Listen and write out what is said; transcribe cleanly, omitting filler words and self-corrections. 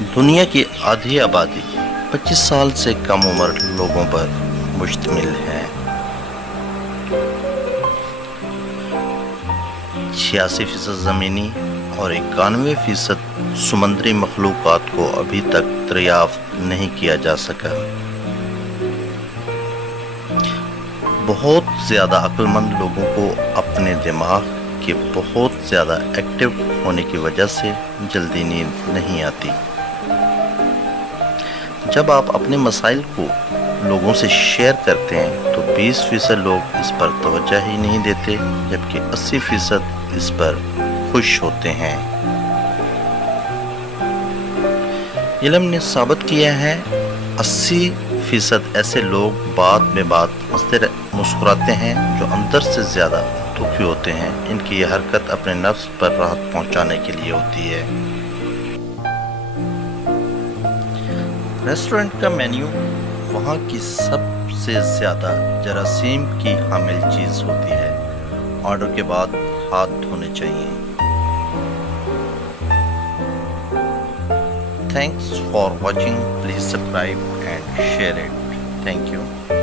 دنیا کی آدھی آبادی 25 سال سے کم عمر لوگوں پر مشتمل ہے۔ 86% زمینی اور 91% سمندری مخلوقات کو ابھی تک دریافت نہیں کیا جا سکا۔ بہت زیادہ عقل مند لوگوں کو اپنے دماغ کے بہت زیادہ ایکٹیو ہونے کی وجہ سے جلدی نیند نہیں آتی۔ جب آپ اپنے مسائل کو لوگوں سے شیئر کرتے ہیں تو 20% لوگ اس پر توجہ ہی نہیں دیتے، جبکہ 80% اس پر خوش ہوتے ہیں۔ علم نے ثابت کیا ہے 80% ایسے لوگ بات میں بات مسکراتے ہیں جو اندر سے زیادہ دکھی ہوتے ہیں۔ ان کی یہ حرکت اپنے نفس پر راحت پہنچانے کے لیے ہوتی ہے۔ ریسٹورنٹ کا مینیو وہاں کی سب سے زیادہ جراثیم کی حامل چیز ہوتی ہے۔ آرڈر کے بعد ہاتھ دھونے چاہیے۔ Thanks for watching. Please subscribe and share it. Thank you.